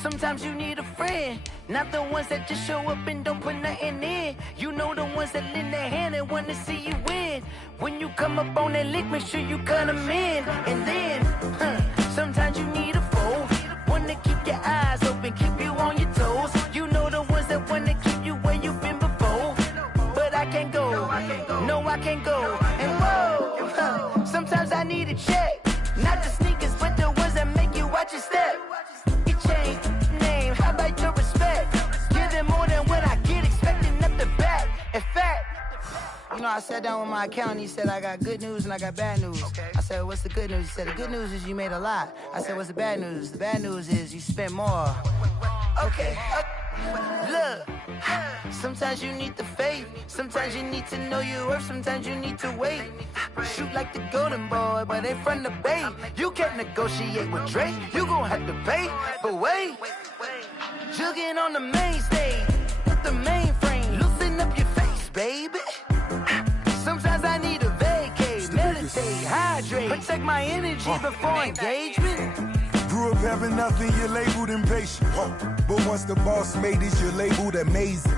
Sometimes you need a friend, not the ones that just show up and don't put nothing in. You know the ones that lend their hand and wanna see you win. When you come up on that lick, make sure you cut them in. And then, sometimes you need a foe, one to keep your eyes open, keep you on your toes. You know the ones that wanna keep you where you've been before. But I can't go, no I can't go. And whoa, sometimes I need a check, not the sneakers but the ones that make you watch your step. Change name, how about your respect? Give them more than what I get, expecting up the back. In fact, you know, I sat down with my accountant, he said, I got good news and I got bad news. Okay. I said, what's the good news? He said, the good news is you made a lot. I said, what's the bad news? The bad news is you spent more. Okay. Look, sometimes you need the faith, sometimes you need to know your worth, sometimes you need to wait. Shoot like the golden boy, but ain't from the bay. You can't negotiate with Drake, you gon' have to pay. But wait, jugging on the main stage with the mainframe, loosen up your face, baby. Sometimes I need a vacate, meditate, hydrate, protect my energy before engagement. Grew up having nothing, you're labeled impatient. But once the boss made it, you're labeled amazing.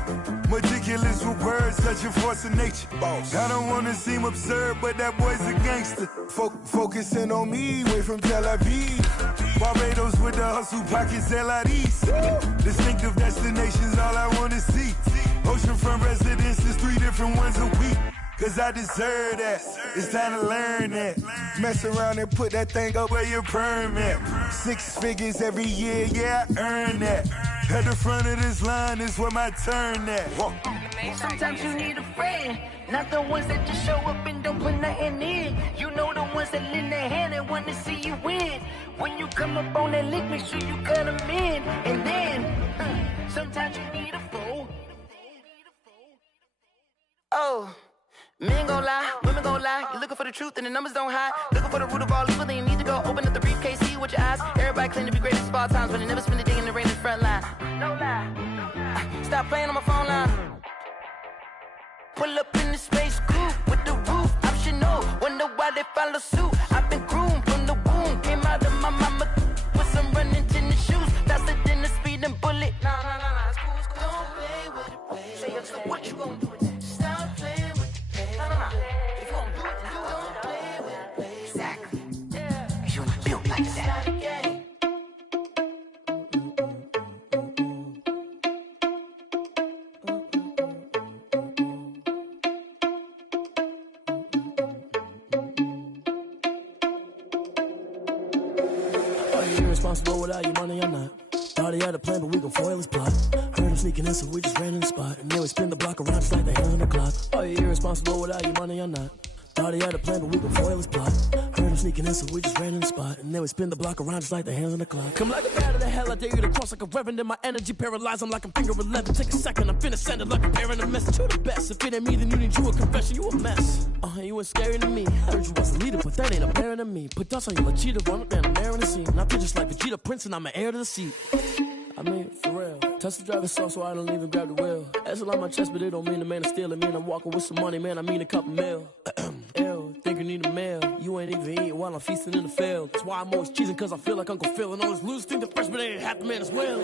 Meticulous with words, such a force of nature. Boss. I don't wanna seem absurd, but that boy's a gangster. Focusing on me, way from Tel Aviv. Barbados with the hustle pockets, LIDs. Distinctive destinations, all I wanna see. Oceanfront residences, 3 different ones a week. Cause I deserve that, it's time to learn that. Mess around and put that thing up where your permit. 6 figures every year, yeah, I earn that. At the front of this line is where my turn at. Sometimes you need a friend, not the ones that just show up and don't put nothing in. You know the ones that lend their hand and wanna see you win. When you come up on that lick, make sure you cut them in. And then, sometimes you need a foe. Oh. Men gon' lie, women gon' lie. You're looking for the truth and the numbers don't hide. Looking for the root of all evil, then you need to go open up the briefcase, see with your eyes. Everybody claim to be great at all times, but they never spend a day in the rain in the front line. No lie. Stop playing on my phone line. Pull up in the space coupe with the roof optional. Wonder why they follow suit. I've been groomed from the womb. Came out of my mama with some running tennis shoes. Faster than the speeding bullet. Nah, it's cool, it's cool. Don't play with it, baby. Say so what you gon' do? Stop playing. If you gon' do it, then don't play with it, baby. Exactly. Yeah. Cause you ain't built like that. Are you irresponsible without your money or not? Thought he had a plan, but we gon' foil his plot. Heard him sneaking in, so we just ran in the spot. And then we spin the block around just like the hands on the clock. Are you irresponsible without your money or not? Thought he had a plan, but we gon' foil his plot. Heard him sneaking in, so we just ran in the spot. And then we spin the block around just like the hands on the clock. Come like a bat of the hell, I dare you to cross like a reverend. And my energy paralyzed, I'm like I'm finger 11. Take a second, I'm finna send it like I'm bearing a message to the best. If it ain't me, then you need you a confession, you a mess. You ain't scary to me. Heard you was a leader, but that ain't apparent to me. Put dust on you, Vegeta, run up and I'm there in the scene. I feel just like Vegeta Prince and I'm an heir to the seat. I mean, for real. Touch the driver's sauce so I don't even grab the wheel. That's on my chest, but it don't mean the man is stealing. Mean I'm walking with some money, man, I mean a couple mil. Ew, think you need a meal. You ain't even eating while I'm feasting in the field. That's why I'm always cheesing, cause I feel like Uncle Phil. And all those losers think the freshman ain't half the man as well.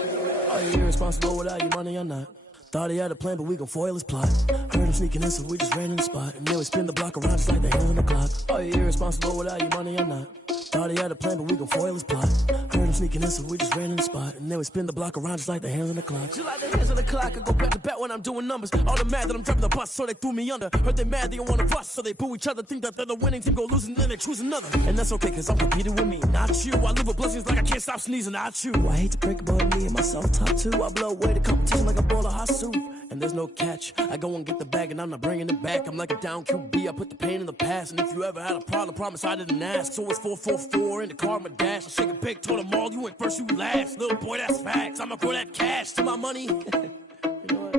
Are you irresponsible without your money or not? Thought he had a plan, but we gon' foil his plot. Heard him sneaking in, so we just ran in the spot. And then we spin the block around just like the hands on the clock. Are you irresponsible without your money or not? Thought he had a plan, but we gon' foil his plot. Heard him sneaking in, so we just ran in the spot. And then we spin the block around just like the hands on the clock. Just like the hands on the clock, I go back to back when I'm doing numbers. All the mad that I'm driving the bus, so they threw me under. Heard they mad, they don't wanna bust, so they boo each other. Think that they're the winning team, go losing, then they choose another. And that's okay, cause I'm competing with me, not you. I live with blessings like I can't stop sneezing, not you. I hate to break about me and myself top two. I blow away the competition like a bowl of hot soup. And there's no catch, I go and get the bag and I'm not bringing it back. I'm like a down QB, I put the pain in the past. And if you ever had a problem, promise I didn't ask. So it's 444 in the car, my dash. I shake a big, told them all, you went first, you last. Little boy, that's facts, I'ma throw that cash to my money. You know what,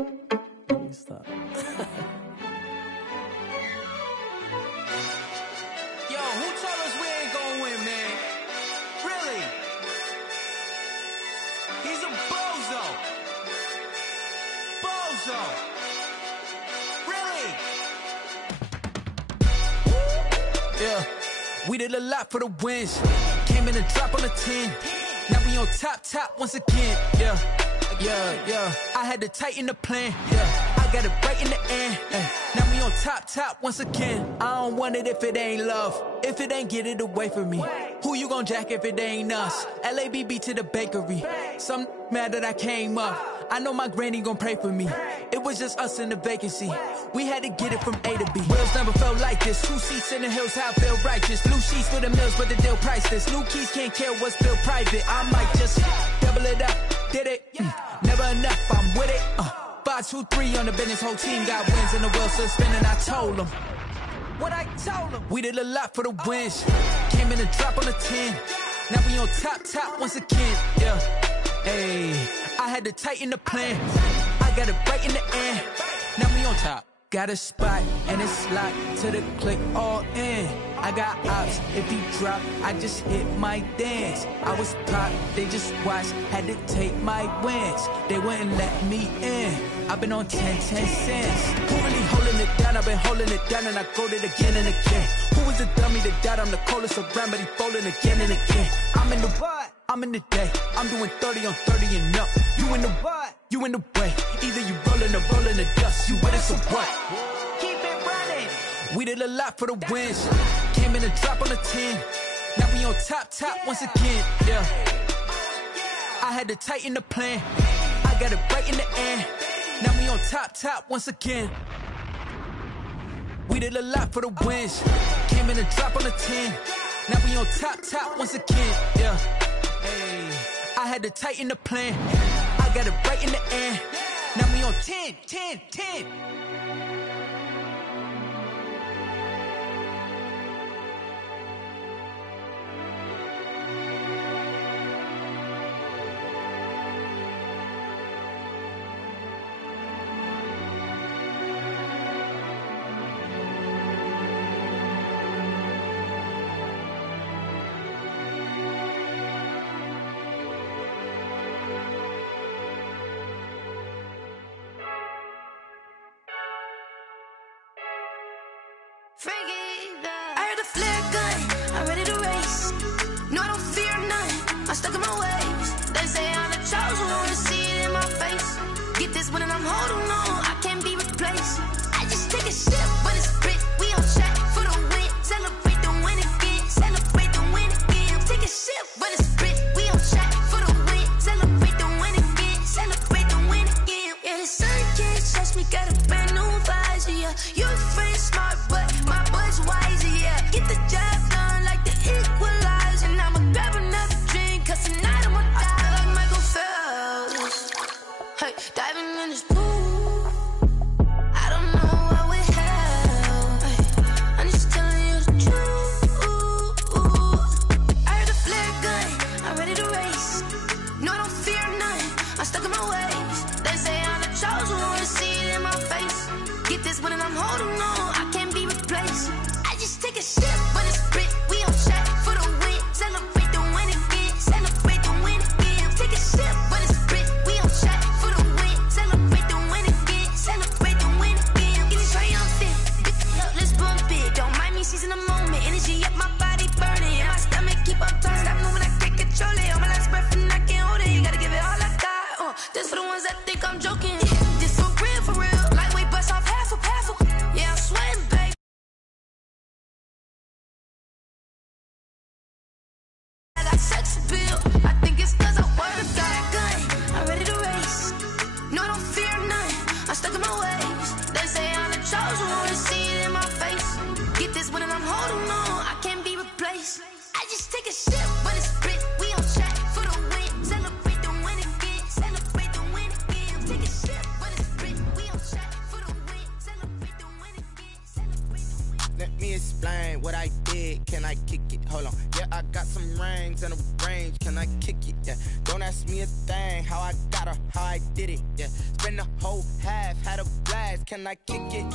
let me stop. Yo, who told us we ain't gonna win, man? Really? He's a bozo. Bozo. Really? Yeah, we did a lot for the wins. Came in a drop on a 10. Now we we on top once again, yeah. I had to tighten the plan, yeah. I got it right in the end, now we on top once again. I don't want it if it ain't love, if it ain't get it away from me. Who you gon' jack if it ain't us? LABB to the bakery. Some mad that I came up. I know my granny gon' pray for me. It was just us in the vacancy. We had to get it from A to B. Wheels never felt like this. 2 seats in the hills, how I feel righteous. Blue sheets for the mills, but the deal priceless. New keys can't care what's built private. I might just double it up. Did it? Never enough, I'm with it. 5, 2, 3 on the business. Whole team got wins and the wheels still spinning. I told them what I told them. We did a lot for the wins. Came in and drop on the 10. Now we on top once again, yeah. Hey, I had to tighten the plan. I got it right in the end. Now we on top. Got a spot and it's locked to the click all in. I got ops, if he drop, I just hit my dance. I was pop, they just watched, had to take my wins. They wouldn't let me in. I've been on 10 cents. Who really holding it down? I've been holding it down and I go it again and again. Who was the dummy that died? I'm the coldest around, but he folding again and again. I'm in the what? I'm in the day. I'm doing 30 on 30 and up. You in the what? You in the way. Either you rolling or rolling the dust. You with us or what? Keep it running. We did a lot for the wins. Came in and drop on the 10. Now we on top once again, yeah. I had to tighten the plan. I got it right in the end. Now we on top once again. We did a lot for the wins. Came in and drop on the 10. Now we on top once again, yeah. Hey, I had to tighten the plan. I got it right in the end. Now we on 10. I heard a flare gun, I'm ready to race. No, I don't fear none, I'm stuck in my ways. They say I'm the chosen one, see it in my face. Get this one and I'm holding on, I can't be replaced. I just take a sip, but it's grit. We on track for the win. Celebrate the win again, celebrate the win again. Take a sip, but it's grit. We on track for the win. Celebrate the win again, celebrate the win again. Yeah, the sun can't touch me, got a brand new visor, yeah. Your friend smart, but my boy's wiser, yeah. Get the job done like the equalizer. And I'ma grab another drink, cause tonight I'ma die like Michael Phelps. Hey, diving in this pool, I don't know what we have. Hey, I'm just telling you the truth. I heard a flare gun, I'm ready to race. No, I don't fear none, I'm stuck in my ways. They say I'm the chosen one, see it in my face. Get this one and I'm holding on, I can't be replaced. I just take a sip, but it's grit. We on track for the win. Celebrate the win again, celebrate the win again. Take a sip, but it's grit. We on track for the win. Celebrate the win again, celebrate the win again. Get it triumphant, let's bump it. Don't mind me seizing the moment. Energy up, my body burning. And my stomach keep on turning. Stop moving, I can't control it. On my last breath and I can't hold it. You gotta give it all I got. This for the ones that think I'm joking. This for real, for real. Lightweight bust off half a. Yeah, I'm sweating, baby. I got sex appeal. I think it's cause I word of God gun. I'm ready to race. No, I don't fear none. I'm stuck in my ways. They say I'm the chosen one, see it in my face. Get this one and I'm holding on, I can't be replaced. I just take a sip, but it's grit. We on track for the win. Celebrate the win again, celebrate the win again. Take a sip, but it's grit. We on track for the win. Celebrate the win again, celebrate the win. Let me explain what I did. Can I kick it? Hold on. Yeah, I got some rings and a range. Can I kick it? Yeah. Don't ask me a thing. How I got her, how I did it. Yeah. Spend the whole half, had a blast. Can I kick it?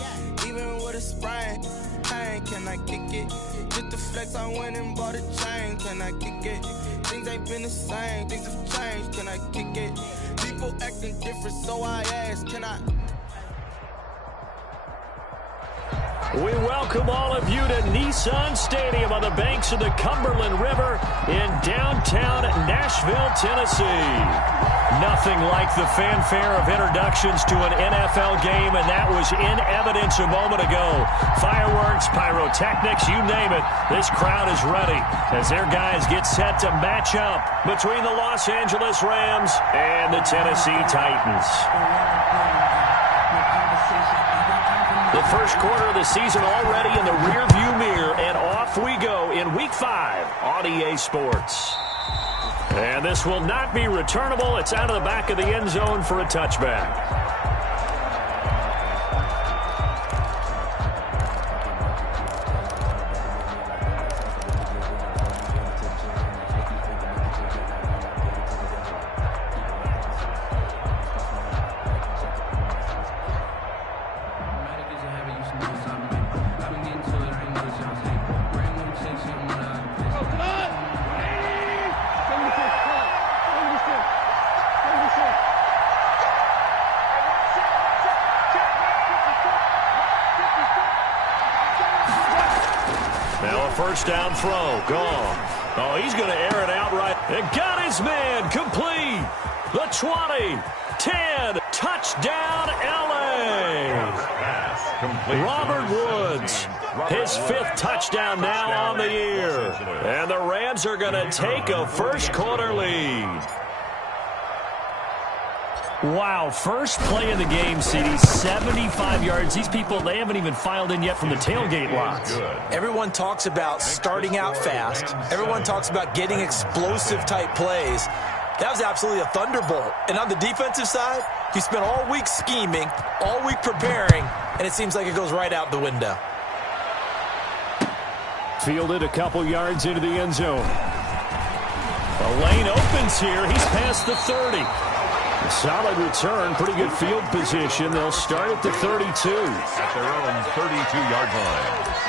Even with a sprain. Hey, can I kick it? Just the flex, I went and bought a chain. Can I kick it? Things ain't been the same. Things have changed. Can I kick it? People acting different, so I ask. Can I? We welcome all of you to Nissan Stadium on the banks of the Cumberland River in downtown Nashville, Tennessee. Nothing like the fanfare of introductions to an NFL game, and that was in evidence a moment ago. Fireworks, pyrotechnics, you name it. This crowd is ready as their guys get set to match up between the Los Angeles Rams and the Tennessee Titans. The first quarter of the season already in the rearview mirror, and off we go in Week 5 on EA Sports. And this will not be returnable. It's out of the back of the end zone for a touchback. First down throw, gone. Oh, he's going to air it out right. And got his man, complete. The 20, 10, touchdown, L.A. Robert Woods, his 5th touchdown now on the year. And the Rams are going to take a first quarter lead. Wow, first play of the game, CD, 75 yards. These people, they haven't even filed in yet from the tailgate lots. Everyone talks about starting out fast. Everyone talks about getting explosive-type plays. That was absolutely a thunderbolt. And on the defensive side, you spent all week scheming, all week preparing, and it seems like it goes right out the window. Fielded a couple yards into the end zone. The lane opens here. He's past the 30. Solid return, pretty good field position. They'll start at the 32. At their own 32-yard line.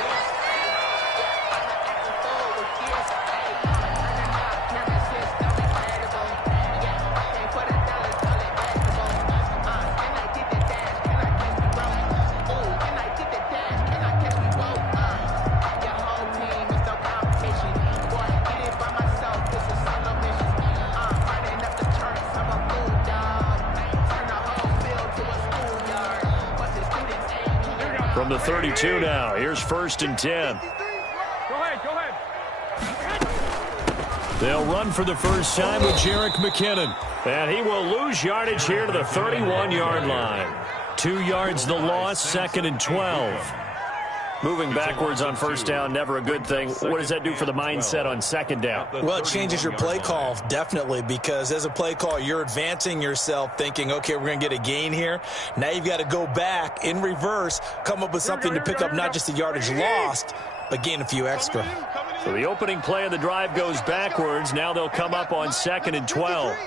From the 32 now. Here's 1st and 10. Go ahead. They'll run for the first time with Jerick McKinnon. And he will lose yardage here to the 31-yard line. 2 yards the loss, 2nd and 12. Moving backwards on first down, never a good thing. What does that do for the mindset on 2nd down? Well, it changes your play call, definitely, because as a play call, you're advancing yourself thinking, okay, we're going to get a gain here. Now you've got to go back in reverse, come up with something to pick up not just the yardage lost, but gain a few extra. So the opening play of the drive goes backwards. Now they'll come up on 2nd and 12.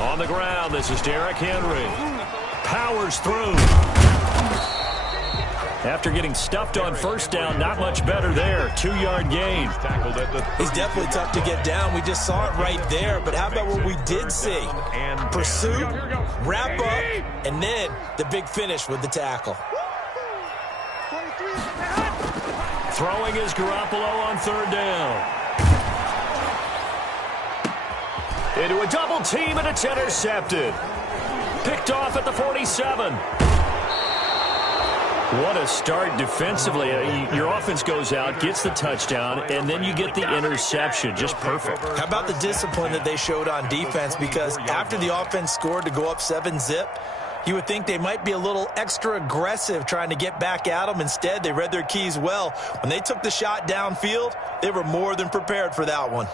On the ground, this is Derrick Henry. Powers through. After getting stuffed on first down, not much better there. 2-yard gain. He's definitely tough to get down. We just saw it right there. But how about what we did see? Pursuit, wrap up, and then the big finish with the tackle. Throwing is Garoppolo on 3rd down. Into a double team, and it's intercepted. Picked off at the 47. What a start defensively. Your offense goes out, gets the touchdown, and then you get the interception. Just perfect. How about the discipline that they showed on defense? Because after the offense scored to go up 7-zip, you would think they might be a little extra aggressive trying to get back at them. Instead, they read their keys well. When they took the shot downfield, they were more than prepared for that one.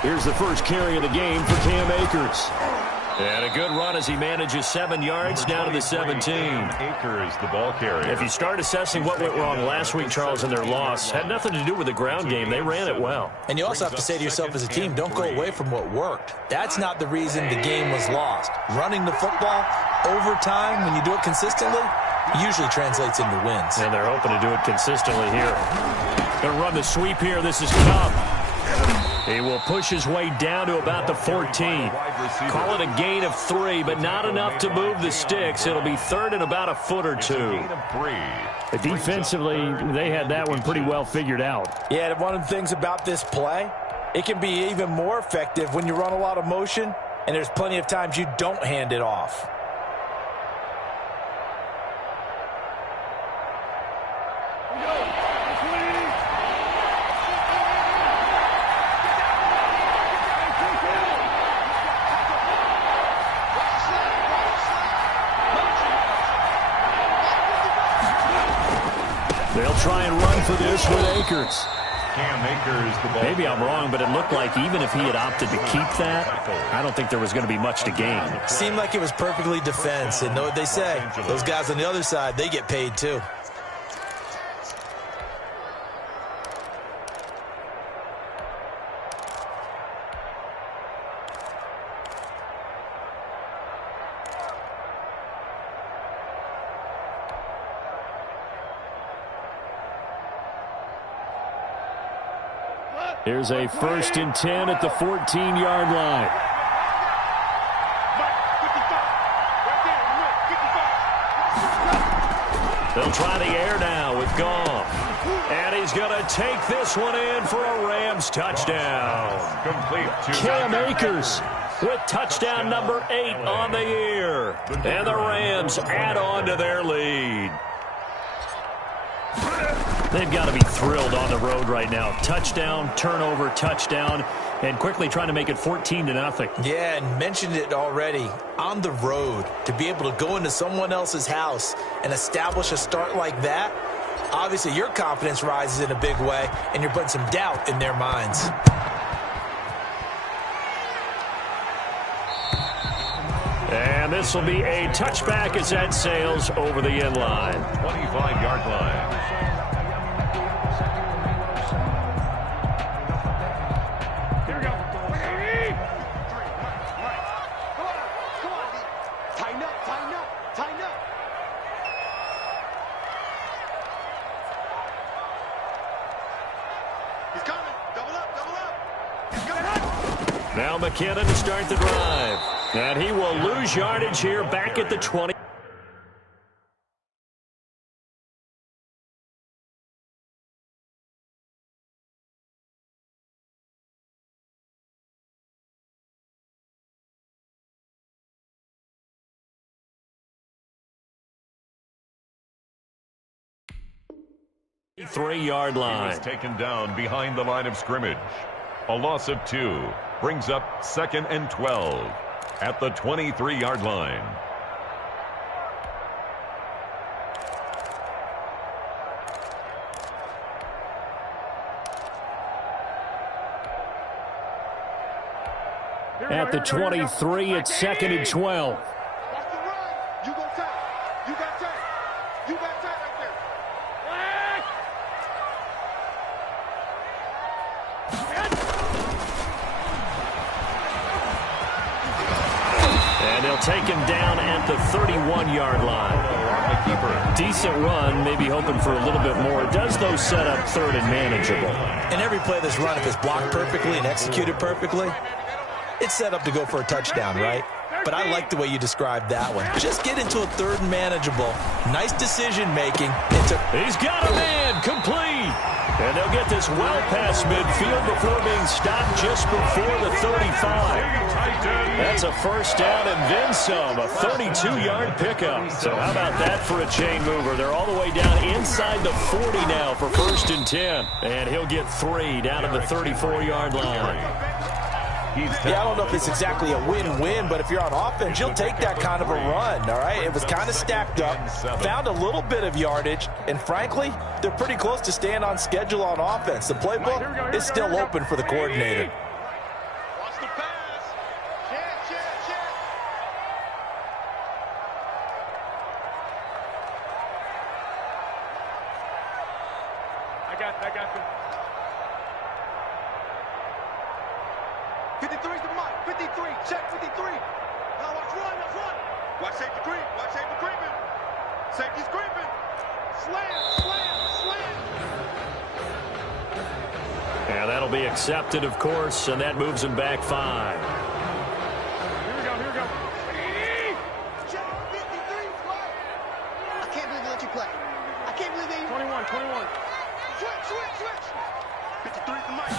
Here's the first carry of the game for Cam Akers. And a good run as he manages 7 yards down to the 17. Akers, the ball carrier. If you start assessing what went wrong last week, Charles, in their loss, had nothing to do with the ground game. They ran it well. And you also have to say to yourself as a team, don't go away from what worked. That's not the reason the game was lost. Running the football over time, when you do it consistently, usually translates into wins. And they're hoping to do it consistently here. Going to run the sweep here. This is Kupp. He will push his way down to about the 14. Call it a gain of 3, but not enough to move the sticks. It'll be third and about a foot or 2. Defensively, they had that one pretty well figured out. Yeah, one of the things about this play, it can be even more effective when you run a lot of motion, and there's plenty of times you don't hand it off. They'll try and run for this with Akers. Cam Akers, the ball. Maybe I'm wrong, but it looked like even if he had opted to keep that, I don't think there was going to be much to gain. Seemed like it was perfectly defense, and know what they say. Those guys on the other side, they get paid too. Here's a 1st and 10 at the 14-yard line. They'll try the air now with Goff. And he's going to take this one in for a Rams touchdown. Cam Akers with touchdown number 8 on the year. And the Rams add on to their lead. They've got to be thrilled on the road right now. Touchdown, turnover, touchdown, and quickly trying to make it 14-0. Yeah, and mentioned it already. On the road, to be able to go into someone else's house and establish a start like that, obviously your confidence rises in a big way, and you're putting some doubt in their minds. And this will be a touchback as that sails over the end line. 25-yard line. Now McKinnon to start the drive. And he will lose yardage here back at the 20. Three-yard line. He was taken down behind the line of scrimmage. A loss of 2 brings up 2nd and 12 at the 23-yard line. At the 23, it's 2nd and 12. Take him down at the 31-yard line. Decent run, maybe hoping for a little bit more. Does those set up 3rd and manageable? And every play that's run, if it's blocked perfectly and executed perfectly, it's set up to go for a touchdown, right? But I like the way you described that one. Just get into a 3rd and manageable. Nice decision-making. He's got a man, complete. And they'll get this well past midfield before being stopped just before the 35. That's a 1st down and then some, a 32-yard pickup. So how about that for a chain mover? They're all the way down inside the 40 now for 1st and 10. And he'll get 3 down at the 34-yard line. Yeah, I don't know if it's exactly a win-win, but if you're on offense, you'll take that kind of a run, all right? It was kind of stacked up, found a little bit of yardage, and frankly, they're pretty close to staying on schedule on offense. The playbook is still open for the coordinator. Watch the pass. Check. I got you. 53's the mark. 53. Check 53. Now watch run. Watch safety creep. Watch safety creeping. Safety's creeping. Slam. And that'll be accepted, of course, and that moves him back 5. Here we go. I can't believe they let you play. I can't believe they... 21. Switch. 53 to Mike.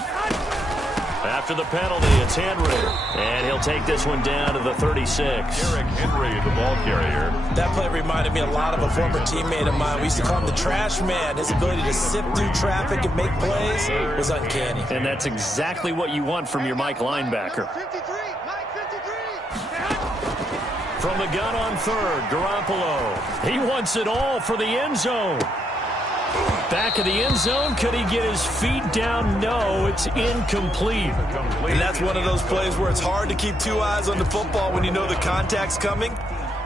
After the penalty, it's Henry. And he'll take this one down to the 36. Derrick Henry, the ball carrier. That play reminded me a lot of a former teammate of mine. We used to call him the trash man. His ability to sift through traffic and make plays was uncanny. And that's exactly what you want from your Mike linebacker. Mike 53. From the gun on third, Garoppolo. He wants it all for the end zone. Back of the end zone. Could he get his feet down? No, it's incomplete. And that's one of those plays where it's hard to keep two eyes on the football when you know the contact's coming,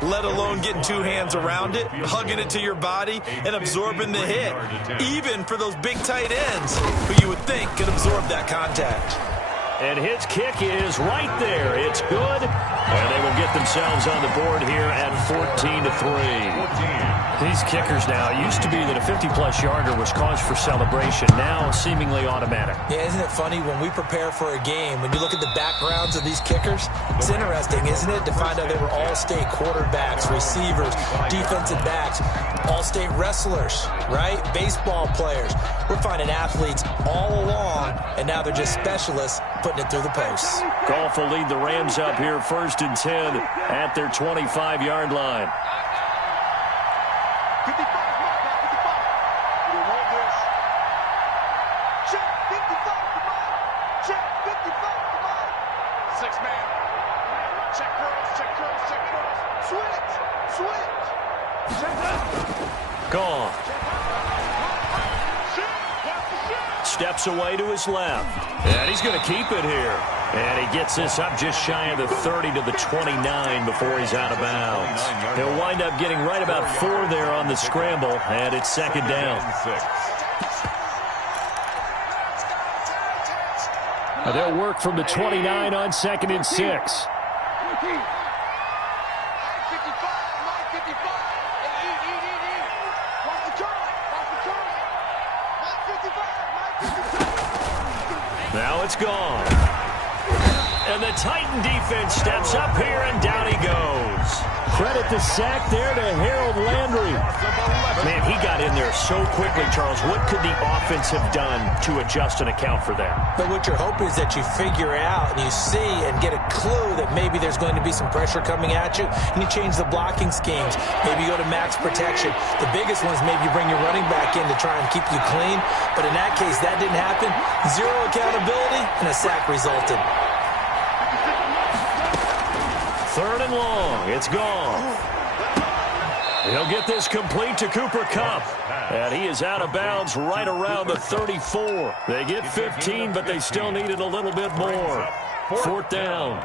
let alone getting two hands around it, hugging it to your body, and absorbing the hit. Even for those big tight ends who you would think could absorb that contact. And his kick is right there. It's good. And they will get themselves on the board here at 14-3. These kickers now, it used to be that a 50-plus yarder was cause for celebration. Now seemingly automatic. Yeah, isn't it funny when we prepare for a game, when you look at the backgrounds of these kickers, it's interesting, isn't it, to find out they were all-state quarterbacks, receivers, defensive backs, all-state wrestlers, right? Baseball players. We're finding athletes all along, and now they're just specialists putting it through the posts. Goff will lead the Rams up here 1st and 10 at their 25-yard line. 55, we want this. Check 55, come on. Check 55, come on. 6-man. Check curls. Switch. Check that. Gone. Steps away to his left. And he's going to keep it here. And he gets this up just shy of the 30 to the 29 before he's out of bounds. He'll wind up getting right about 4 there on the scramble, and it's 2nd down. They'll work from the 29 on 2nd and 6. Now it's gone. And the Titan defense steps up here, and down he goes. Credit the sack there to Harold Landry. Man, he got in there so quickly, Charles. What could the offense have done to adjust and account for that? But what you're hoping is that you figure out and you see and get a clue that maybe there's going to be some pressure coming at you, and you change the blocking schemes. Maybe you go to max protection. The biggest one is maybe you bring your running back in to try and keep you clean. But in that case, that didn't happen. 0 accountability, and a sack resulted. 3rd and long. It's gone. He'll get this complete to Cooper Kupp. And he is out of bounds right around the 34. They get 15, but they still needed a little bit more. 4th down.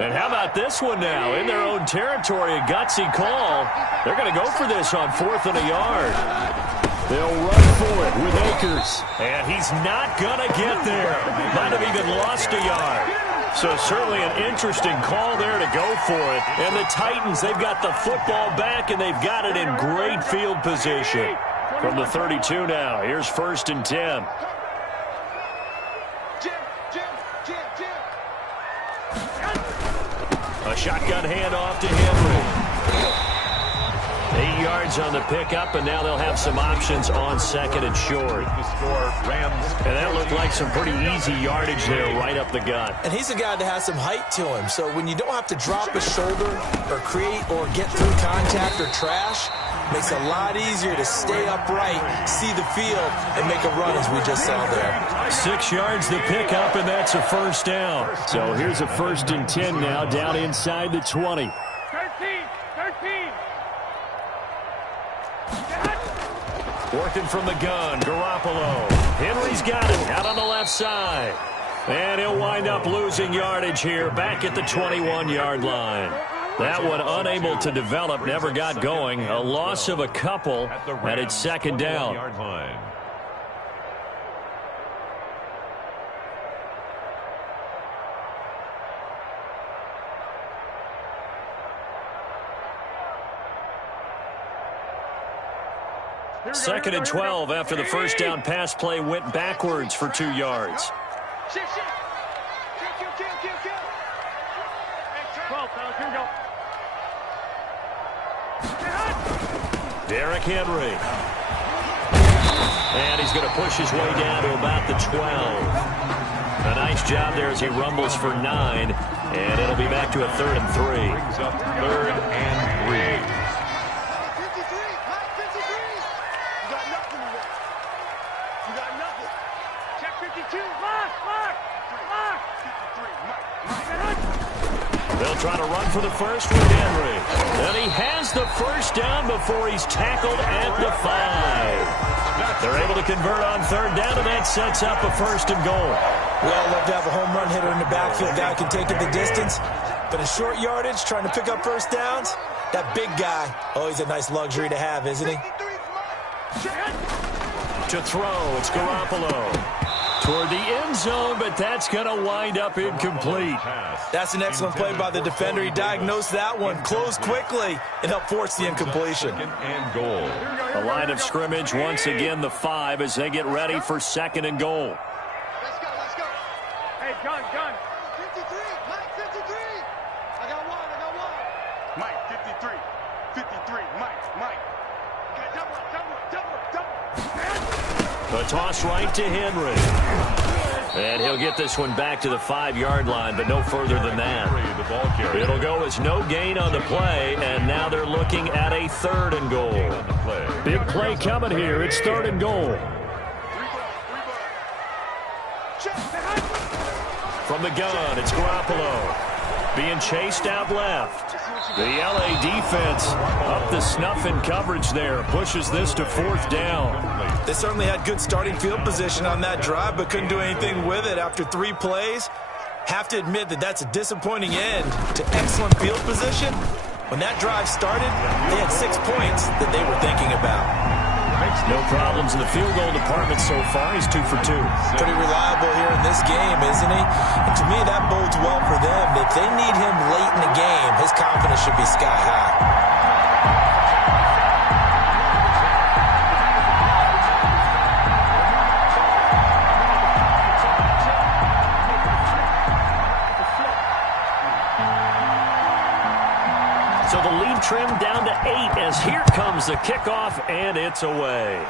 And how about this one now? In their own territory, a gutsy call. They're going to go for this on 4th and a yard. They'll run for it with Akers. And he's not going to get there. Might have even lost a yard. So certainly an interesting call there to go for it. And the Titans, they've got the football back, and they've got it in great field position. From the 32 now, here's 1st and 10. A shotgun handoff to Henry. 8 yards on the pickup, and now they'll have some options on 2nd and short. And that looked like some pretty easy yardage there right up the gut. And he's a guy that has some height to him, so when you don't have to drop his shoulder or create or get through contact or trash, makes it a lot easier to stay upright, see the field, and make a run as we just saw there. 6 yards the pickup, and that's a 1st down. So here's a 1st and 10 now, down inside the 20. 13. Working from the gun, Garoppolo. Henry's got it out on the left side. And he'll wind up losing yardage here back at the 21-yard line. That one unable to develop, never got going. A loss of a couple, and it's 2nd down. 2nd and 12 after the first down pass play went backwards for 2 yards. Shift. Kill. 12, fellas, here we go. Derrick Henry. And he's going to push his way down to about the 12. A nice job there as he rumbles for 9. And it'll be back to a 3rd and 3. Brings up 3rd and 3. 53, Mike 53. You got nothing to work. You got nothing. Check 52. Mark. 53, Mike. They'll try to run for the first with Henry. And he has the first down before he's tackled at the 5. They're able to convert on 3rd down, and that sets up a 1st and goal. Well, love to have a home run hitter in the backfield. Guy can take it the distance. But in short yardage, trying to pick up first downs, that big guy, always a nice luxury to have, isn't he? To throw, it's Garoppolo. Toward the end zone, but that's going to wind up incomplete. That's an excellent play by the defender. He diagnosed that one, closed quickly, and helped force the incompletion. 2nd and goal. The line of scrimmage, once again, the 5 as they get ready for 2nd and goal. Let's go. Hey, gun. 53, Mike 53. I got one. Mike 53, Mike. Okay, double. A toss right to Henry. And he'll get this one back to the 5-yard line, but no further than that. It'll go as no gain on the play, and now they're looking at a 3rd and goal. Big play coming here. It's 3rd and goal. From the gun, it's Garoppolo. Being chased out left. The LA defense up the snuff in coverage there. Pushes this to 4th down. They certainly had good starting field position on that drive, but couldn't do anything with it after 3 plays. Have to admit that that's a disappointing end to excellent field position. When that drive started, they had 6 points that they were thinking about. No problems in the field goal department so far. He's 2 for 2. Pretty reliable here in this game, isn't he? And to me, that bodes well for them. If they need him late in the game, his confidence should be sky high. So the lead trimmed down to 8 as here comes the kickoff, and it's away.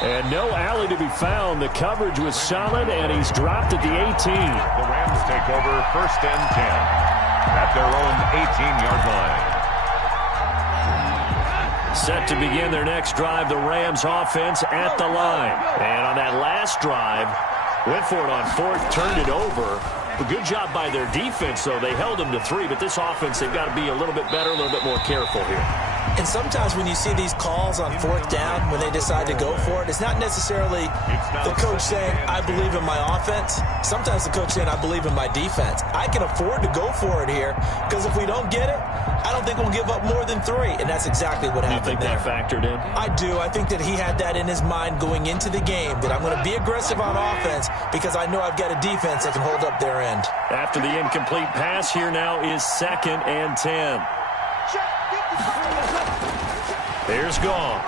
And no alley to be found. The coverage was solid, and he's dropped at the 18. The Rams take over 1st and 10 at their own 18-yard line. Set to begin their next drive, the Rams offense at the line. And on that last drive, went for it on 4th, turned it over. A good job by their defense, though. They held them to 3, but this offense, they've got to be a little bit better, a little bit more careful here. And sometimes when you see these calls on 4th down, when they decide to go for it, it's not necessarily the coach saying, I believe in my offense. Sometimes the coach saying, I believe in my defense. I can afford to go for it here, because if we don't get it, I don't think we'll give up more than 3, and that's exactly what happened. You think that factored in? I do. I think that he had that in his mind going into the game, that I'm going to be aggressive on offense because I know I've got a defense that can hold up their end. After the incomplete pass, here now is 2nd and 10. Here's Goff.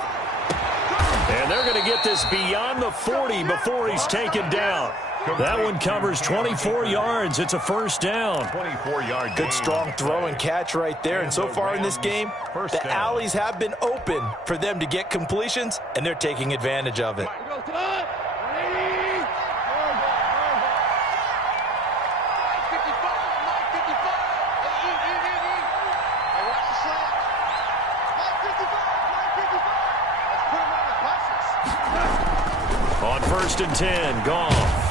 And they're going to get this beyond the 40 before he's taken down. That one covers 24 yards. It's a 1st down. 24-yard Good strong throw and catch right there. And so far in this game, the alleys have been open for them to get completions, and they're taking advantage of it. On 1st and 10, Goff.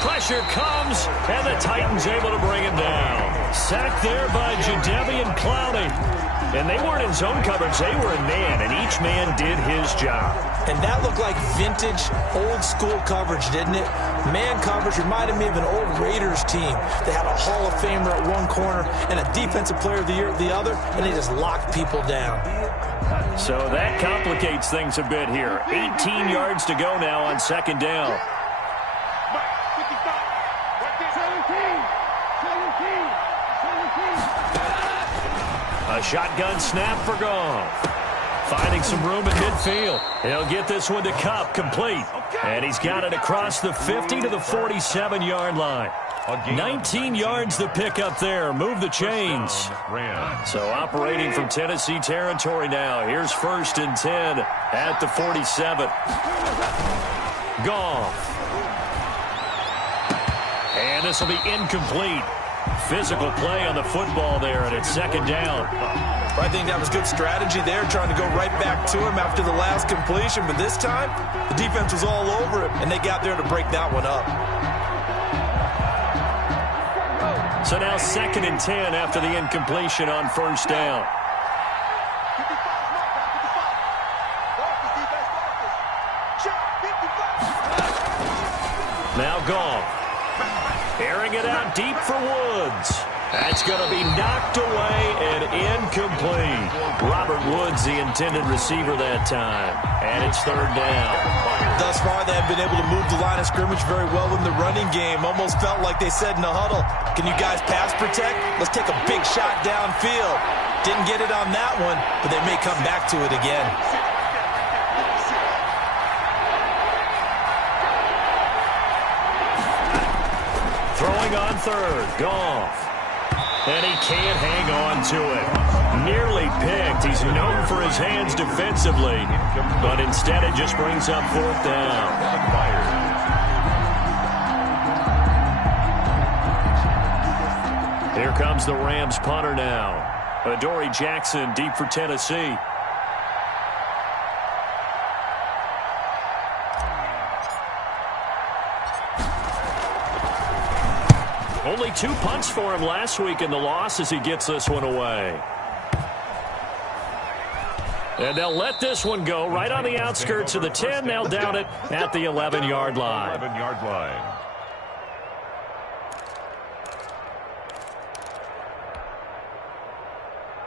Pressure comes, and the Titans able to bring him down. Sacked there by Jadeveon Clowney. And they weren't in zone coverage. They were in man, and each man did his job. And that looked like vintage, old-school coverage, didn't it? Man coverage reminded me of an old Raiders team. They had a Hall of Famer at one corner and a Defensive Player of the Year at the other, and they just locked people down. So that complicates things a bit here. 18 yards to go now on 2nd down. shotgun snap for Goff. Finding some room in midfield. He'll get this one to Kupp, complete. And he's got it across the 50 to the 47-yard line. 19 yards to pick up there. Move the chains. So operating from Tennessee territory now. Here's 1st and 10 at the 47. Goff. And this will be incomplete. Physical play on the football there, and it's 2nd down. I think that was good strategy there, trying to go right back to him after the last completion. But this time, the defense was all over him, and they got there to break that one up. So now 2nd and 10 after the incompletion on 1st down. Now Goff. Airing it out deep for Woods. That's going to be knocked away and incomplete. Robert Woods, the intended receiver that time. And it's 3rd down. Thus far, they have been able to move the line of scrimmage very well in the running game. Almost felt like they said in the huddle, can you guys pass protect? Let's take a big shot downfield. Didn't get it on that one, but they may come back to it again. Throwing on 3rd, Goff. And he can't hang on to it. Nearly picked. He's known for his hands defensively, but instead it just brings up 4th down. Here comes the Rams punter now. Adoree Jackson deep for Tennessee. Only 2 punts for him last week in the loss as he gets this one away. And they'll let this one go right on the outskirts of the 10. They'll down it at the 11-yard line. 11-yard line.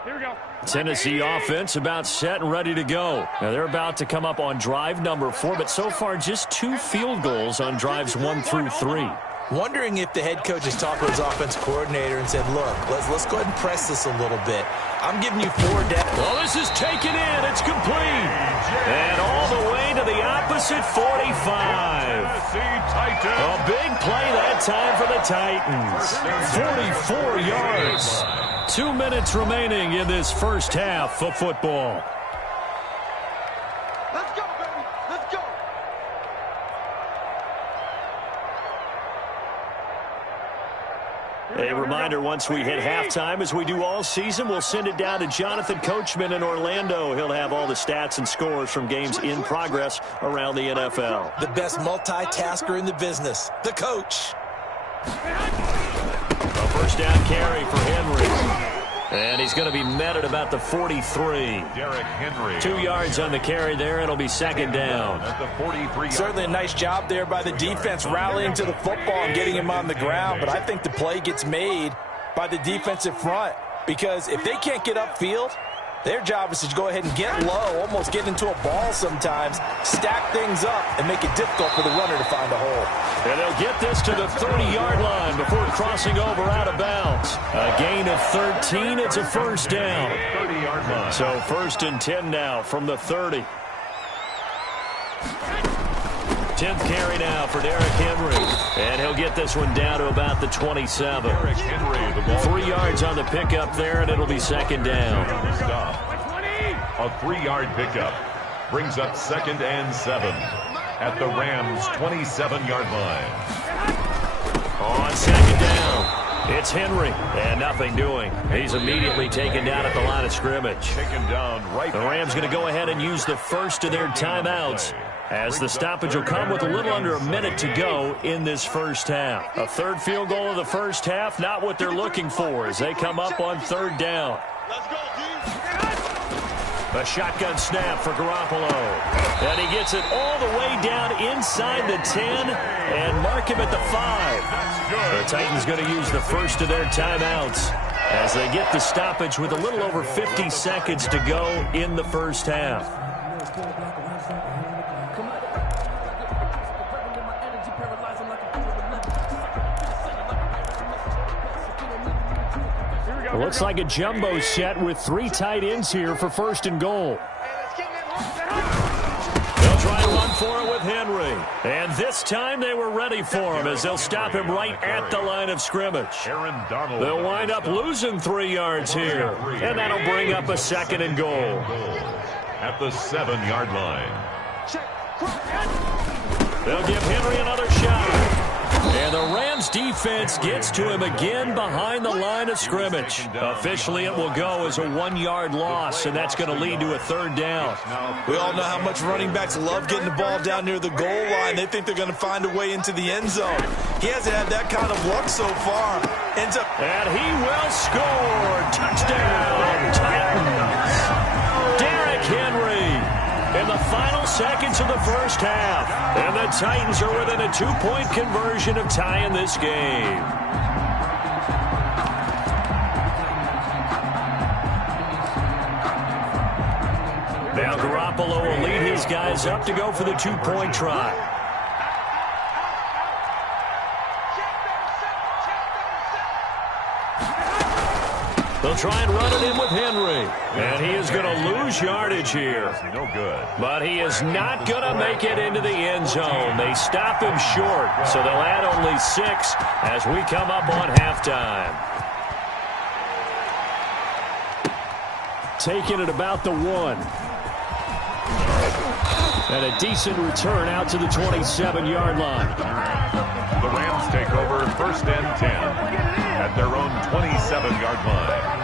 Here we go. Tennessee offense about set and ready to go. Now they're about to come up on drive number 4, but so far just 2 field goals on drives 1 through 3. Wondering if the head coach has talked to his offense coordinator and said, look, let's go ahead and press this a little bit. I'm giving you 4 down. Well, this is taken in. It's complete. And all the way to the opposite 45. A big play that time for the Titans. 44 yards. 2 minutes remaining in this first half of football. Let's go, baby. Let's go. A reminder, once we hit halftime, as we do all season, we'll send it down to Jonathan Coachman in Orlando. He'll have all the stats and scores from games in progress around the NFL. The best multitasker in the business, the coach. A first down carry for Henry. And he's going to be met at about the 43. Derrick Henry. 2 yards on the carry there. It'll be 2nd down. At the 43. Certainly a nice job there by the defense rallying to the football and getting him on the ground. But I think the play gets made by the defensive front. Because if they can't get upfield, their job is to go ahead and get low, almost get into a ball sometimes, stack things up, and make it difficult for the runner to find a hole. And they'll get this to the 30-yard line before crossing over out of bounds. A gain of 13. It's a first down. 30-yard line. So 1st and 10 now from the 30. 10th carry now for Derrick Henry. And he'll get this one down to about the 27. Derrick Henry, the ball. 3 yards on the pickup there, and it'll be 2nd down. A 3-yard pickup brings up 2nd and 7 at the Rams' 27-yard line. On 2nd down, it's Henry, and nothing doing. He's immediately taken down at the line of scrimmage. Taken down right. The Rams going to go ahead and use the first of their timeouts, as the stoppage will come with a little under a minute to go in this first half. A 3rd field goal of the first half, not what they're looking for as they come up on 3rd down. Let's go, D. A shotgun snap for Garoppolo. And he gets it all the way down inside the 10 and mark him at the 5. The Titans going to use the first of their timeouts as they get the stoppage with a little over 50 seconds to go in the first half. It looks like a jumbo set with 3 tight ends here for 1st and goal. They'll try to run for it with Henry. And this time they were ready for him as they'll stop him right at the line of scrimmage. They'll wind up losing 3 yards here. And that'll bring up a 2nd and goal. At the 7-yard line. They'll give Henry another shot. And the Rams defense gets to him again behind the line of scrimmage. Officially, it will go as a 1-yard loss, and that's going to lead to a 3rd down. We all know how much running backs love getting the ball down near the goal line. They think they're going to find a way into the end zone. He hasn't had that kind of luck so far. And he will score. Touchdown, Titans. Derrick Henry in the final seconds of the first half. And the Titans are within a 2-point conversion of tying this game. Now Garoppolo will lead his guys up to go for the 2-point try. They'll try and run it in with Henry. And he is going to lose yardage here. No good. But he is not going to make it into the end zone. They stop him short, so they'll add only 6 as we come up on halftime. Taking it about the 1. And a decent return out to the 27-yard line. The Rams take over 1st and 10 at their own 27-yard line.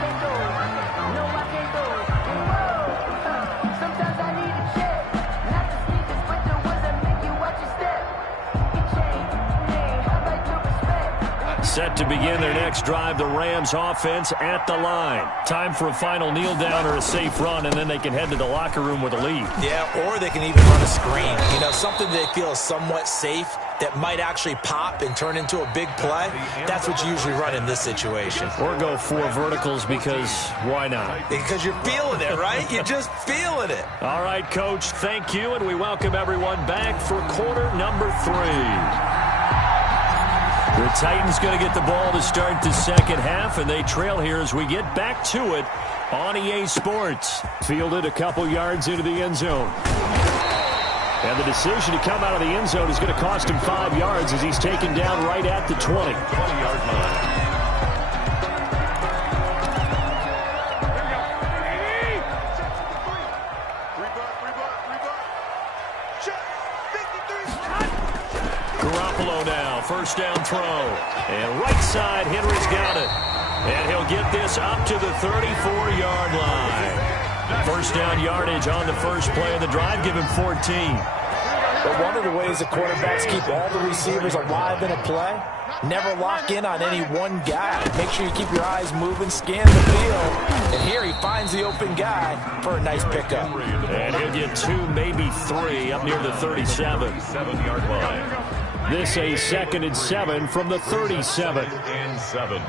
Set to begin their next drive, the Rams offense at the line. Time for a final kneel down or a safe run, and then they can head to the locker room with a lead. Yeah, or they can even run a screen. You know, something they feel is somewhat safe that might actually pop and turn into a big play. That's what you usually run in this situation. Or go 4 verticals because why not? Because you're feeling it, right? You're just feeling it. All right, Coach, thank you, and we welcome everyone back for quarter number 3. The Titans going to get the ball to start the second half, and they trail here as we get back to it on EA Sports. Fielded a couple yards into the end zone. And the decision to come out of the end zone is going to cost him 5 yards as he's taken down right at the 20-yard line. Garoppolo now, 1st down throw. And right side, Henry's got it. And he'll get this up to the 34-yard line. 1st down yardage on the first play of the drive, give him 14. But one of the ways the quarterbacks keep all the receivers alive in a play, never lock in on any one guy. Make sure you keep your eyes moving, scan the field. And here he finds the open guy for a nice pickup. And he'll get 2, maybe 3 up near the 37-yard line. This a 2nd and 7 from the 37. And 7.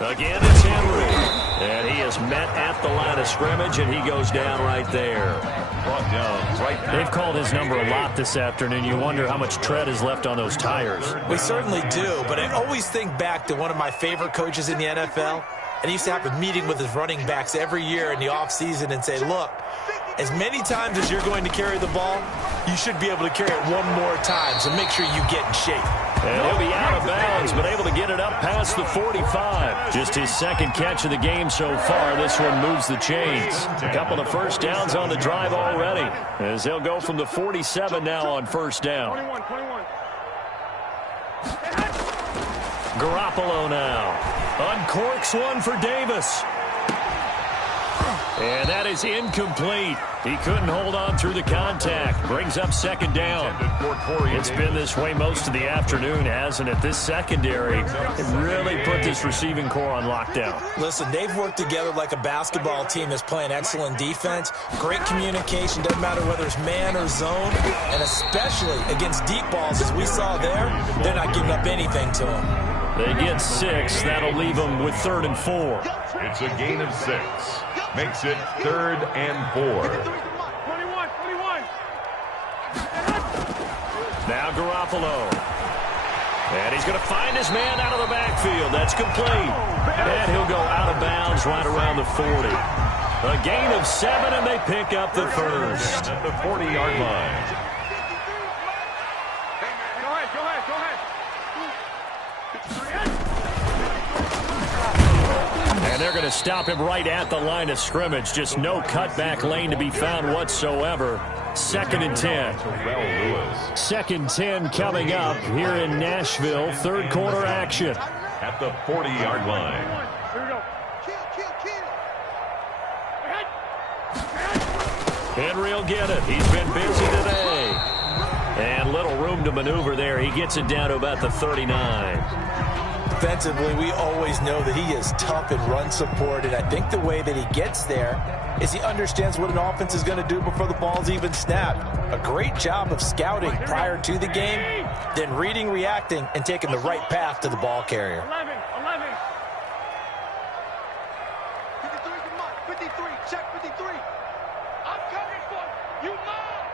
Again, it's Henry. And he is met at the line of scrimmage, and he goes down right there. Brought down right there. They've called his number a lot this afternoon. You wonder how much tread is left on those tires. We certainly do, but I always think back to one of my favorite coaches in the NFL. And he used to have a meeting with his running backs every year in the offseason and say, look, as many times as you're going to carry the ball, you should be able to carry it one more time, so make sure you get in shape. And he'll be out of bounds, but able to get it up past the 45. Just his 2nd catch of the game so far. This one moves the chains. A couple of 1st downs on the drive already, as they'll go from the 47 now on 1st down. 21. Garoppolo now. Uncorks one for Davis. And that is incomplete. He couldn't hold on through the contact. Brings up 2nd down. It's been this way most of the afternoon, hasn't it? This secondary really put this receiving core on lockdown. Listen, they've worked together like a basketball team that's playing excellent defense. Great communication. Doesn't matter whether it's man or zone. And especially against deep balls, as we saw there, they're not giving up anything to them. They get 6. That'll leave them with 3rd and 4. It's a gain of 6. Makes it 3rd and 4. 21. Now Garoppolo. And he's going to find his man out of the backfield. That's complete. And he'll go out of bounds right around the 40. A gain of 7, and they pick up the first. At the 40-yard line. Go ahead. And they're going to stop him right at the line of scrimmage. Just no cutback lane to be found whatsoever. 2nd and 10. 2nd 10 coming up here in Nashville. Third quarter action. At the 40-yard line. Here we go. Henry will get it. He's been busy today. And little room to maneuver there. He gets it down to about the 39. Defensively, we always know that he is tough in run support, and I think the way that he gets there is he understands what an offense is going to do before the ball's even snapped. A great job of scouting prior to the game, then reading, reacting, and taking the right path to the ball carrier. 11. 53, check 53. I'm coming for you, mom.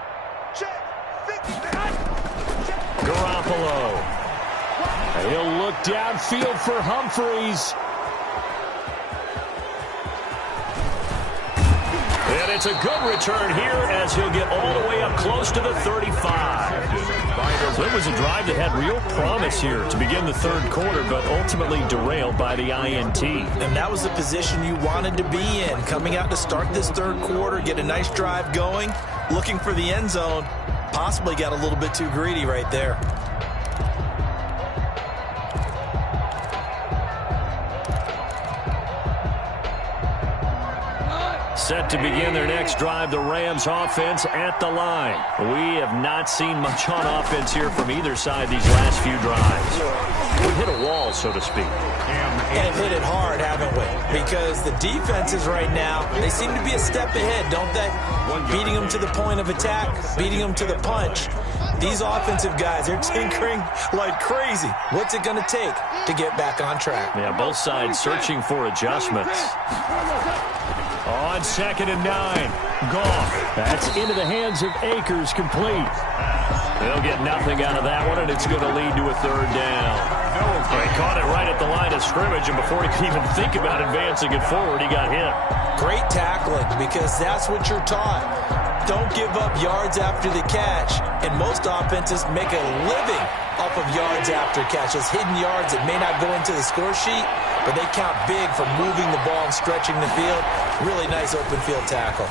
Check 50. Garoppolo. He'll look downfield for Humphreys. And it's a good return here as he'll get all the way up close to the 35. So it was a drive that had real promise here to begin the third quarter, but ultimately derailed by the INT. And that was the position you wanted to be in. Coming out to start this third quarter, get a nice drive going, looking for the end zone. Possibly got a little bit too greedy right there. Set to begin their next drive, the Rams offense at the line. We have not seen much on offense here from either side these last few drives. We've hit a wall, so to speak. And hit it hard, haven't we? Because the defenses right now, they seem to be a step ahead, don't they? Beating them to the point of attack, beating them to the punch. These offensive guys, they're tinkering like crazy. What's it going to take to get back on track? Yeah, both sides searching for adjustments. On 2nd and 9, Goff. That's into the hands of Akers, complete. They'll get nothing out of that one, and it's going to lead to a third down. He caught it right at the line of scrimmage, and before he could even think about advancing it forward, he got hit. Great tackling, because that's what you're taught. Don't give up yards after the catch, and most offenses make a living off of yards after catches, hidden yards that may not go into the score sheet, but they count big for moving the ball and stretching the field. Really nice open field tackle.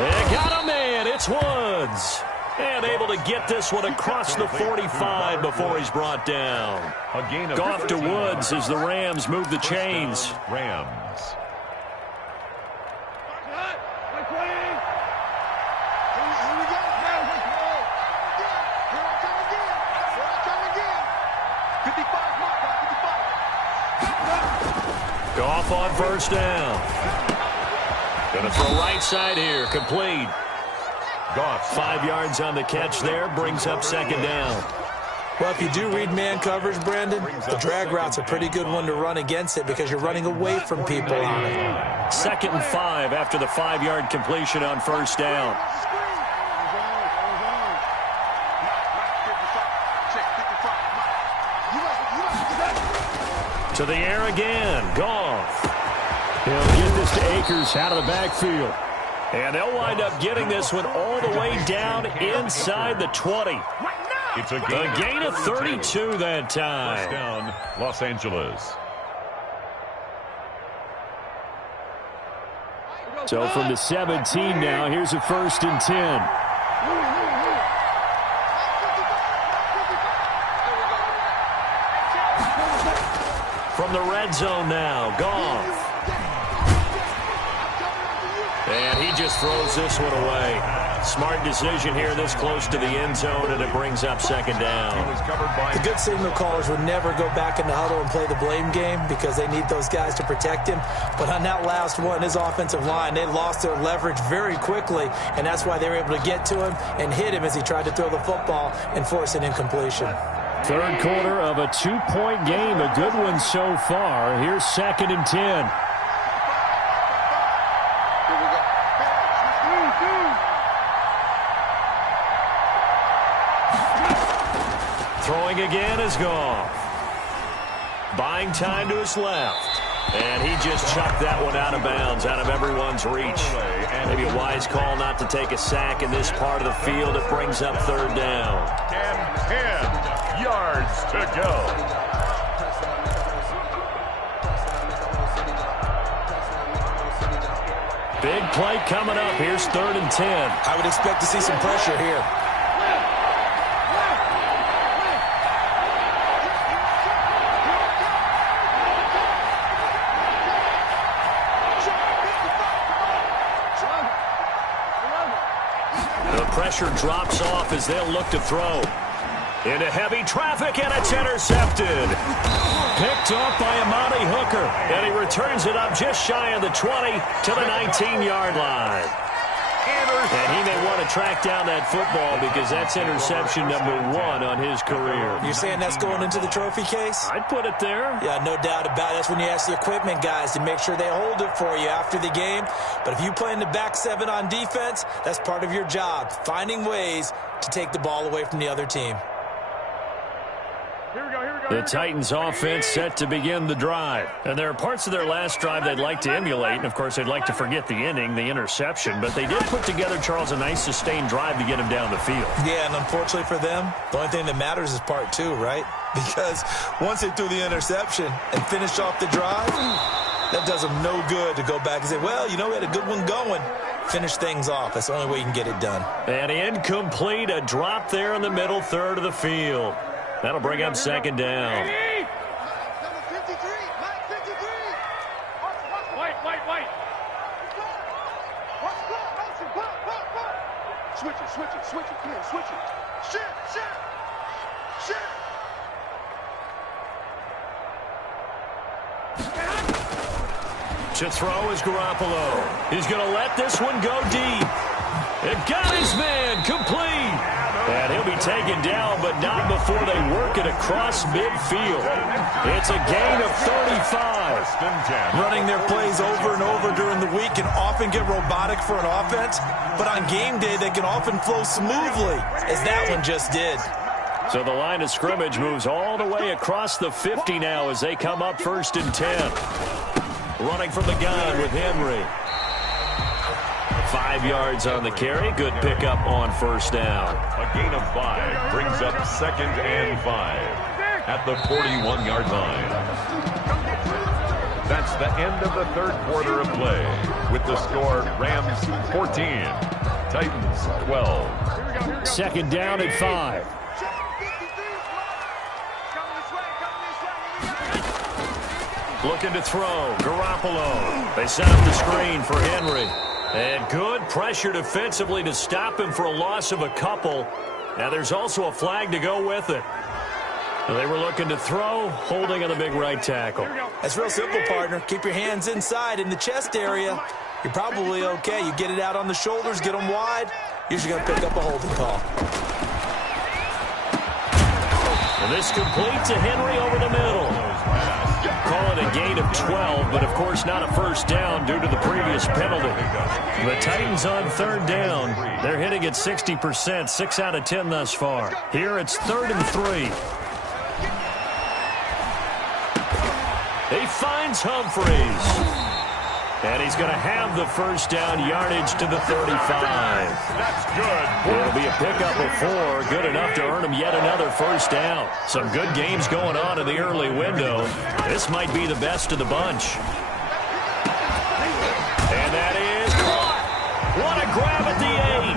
They got a man. It's Woods. And able to get this one across the 45 before he's brought down. Goff to Woods as the Rams move the chains. Rams. Goff on first down. Gonna throw right side here, complete. Goff 5 yards on the catch there, brings up 2nd down. Well, if you do read man coverage, Brandon, the drag route's a pretty good one to run against it because you're running away from people on it. 2nd and 5 after the 5-yard completion on first down. To the air again, Goff. He'll get this to Akers out of the backfield. And they'll wind up getting this one all the way down inside the 20. It's a gain of 32 that time. First down, Los Angeles. So from the 17 now, here's a 1st and 10. From the red zone now, Goff. And he just throws this one away. Smart decision here this close to the end zone, and it brings up 2nd down. The good signal callers would never go back in the huddle and play the blame game because they need those guys to protect him. But on that last one, his offensive line, they lost their leverage very quickly, and that's why they were able to get to him and hit him as he tried to throw the football and force an incompletion. Third quarter of a 2-point game, a good one so far. Here's 2nd and 10. Throwing again is Goff. Buying time to his left. And he just chucked that one out of bounds, out of everyone's reach. Maybe a wise call not to take a sack in this part of the field. It brings up third down. And 10 yards to go. Big play coming up. Here's 3rd and 10. I would expect to see some pressure here. The pressure drops off as they'll look to throw. Into heavy traffic, and it's intercepted. Picked off by Amani Hooker, and he returns it up just shy of the 20 to the 19-yard line. And he may want to track down that football because that's interception number 1 on his career. You're saying that's going into the trophy case? I'd put it there. Yeah, no doubt about it. That's when you ask the equipment guys to make sure they hold it for you after the game. But if you play in the back 7 on defense, that's part of your job, finding ways to take the ball away from the other team. The Titans offense set to begin the drive. And there are parts of their last drive they'd like to emulate. And, of course, they'd like to forget the inning, the interception. But they did put together, Charles, a nice sustained drive to get him down the field. Yeah, and unfortunately for them, the only thing that matters is part 2, right? Because once they threw the interception and finished off the drive, that does them no good to go back and say, well, you know, we had a good one going. Finish things off. That's the only way you can get it done. And incomplete, a drop there in the middle third of the field. That'll bring up 2nd down. Number 53, Mike 53. Wait. Watch the clock, motion, pop. Switch it, come here, switch it. Shit. To throw is Garoppolo. He's going to let this one go deep. It got his man complete. And he'll be taken down, but not before they work it across midfield. It's a gain of 35. Running their plays over and over during the week can often get robotic for an offense, but on game day they can often flow smoothly, as that one just did. So the line of scrimmage moves all the way across the 50 now as they come up 1st and 10. Running from the gun with Henry. 5 yards on the carry. Good pickup on 1st down. A gain of 5 brings up 2nd and 5 at the 41-yard line. That's the end of the 3rd quarter of play with the score Rams 14, Titans 12. 2nd down at 5. Looking to throw. Garoppolo. They set up the screen for Henry. And good pressure defensively to stop him for a loss of a couple. Now there's also a flag to go with it. They were looking to throw, holding on the big right tackle. That's real simple, partner. Keep your hands inside in the chest area. You're probably okay. You get it out on the shoulders, get them wide. Usually going to pick up a holding call. And this complete to Henry over the middle. Call it a gain of 12, but of course not a 1st down due to the previous penalty. The Titans on 3rd down. They're hitting at 60%, 6 out of 10 thus far. Here it's 3rd and 3. He finds Humphreys. And he's going to have the 1st down, yardage to the 35. That's good. It'll be a pickup of 4, good enough to earn him yet another 1st down. Some good games going on in the early window. This might be the best of the bunch. And that is caught. What a grab at the 8.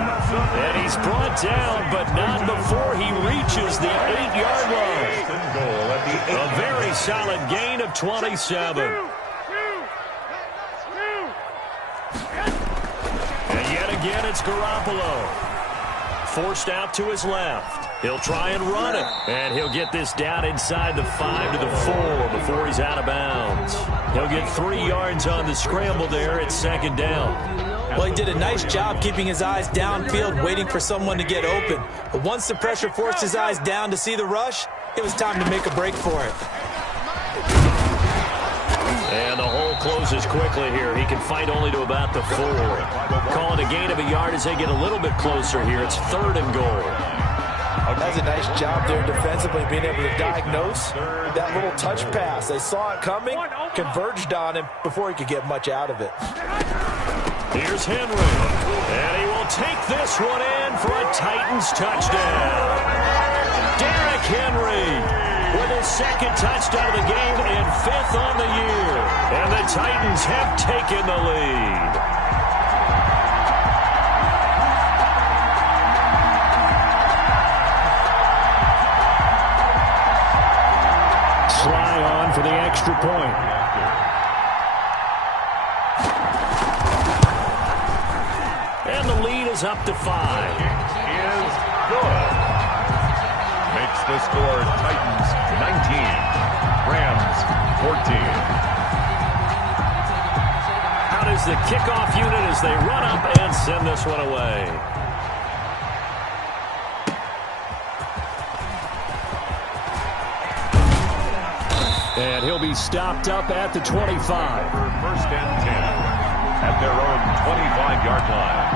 And he's brought down, but not before he reaches the 8-yard line. A very solid gain of 27. Again, it's Garoppolo. Forced out to his left. He'll try and run it. And he'll get this down inside the 5 to the 4 before he's out of bounds. He'll get 3 yards on the scramble there at 2nd down. Well, he did a nice job keeping his eyes downfield, waiting for someone to get open. But once the pressure forced his eyes down to see the rush, it was time to make a break for it. And the hole closes quickly here. He can fight only to about the 4. Call it a gain of a yard as they get a little bit closer here. It's 3rd and goal. That's a nice job there defensively, being able to diagnose that little touch pass. They saw it coming, converged on him before he could get much out of it. Here's Henry, and he will take this one in for a Titans touchdown. Derrick Henry with his second touchdown of the game and 5th on the year. And the Titans have taken the lead. Sly on for the extra point. And the lead is up to 5. Is good. Makes the score Titans 19, Rams 14. Out is the kickoff unit as they run up and send this one away. And he'll be stopped up at the 25. First and 10 at their own 25-yard line.